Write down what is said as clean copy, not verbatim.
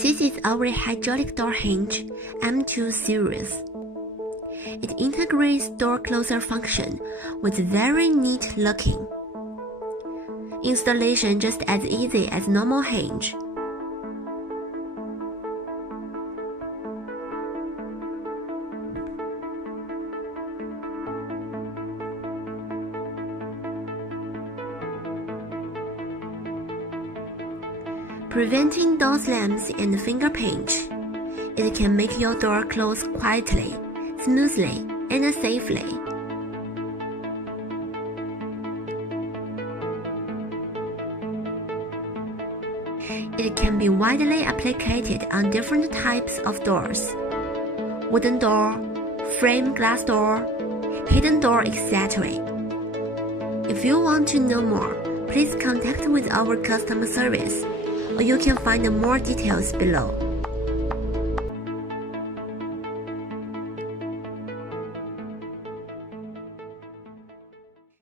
This is our hydraulic door hinge M2 series. It integrates door closer function with very neat looking. Installation just as easy as normal hinge. Preventing door slams and finger pinch, it can make your door close quietly, smoothly, and safely. It can be widely applied on different types of doors: wooden door, frame glass door, hidden door, etc. If you want to know more, please contact with our customer service, or you can find more details below.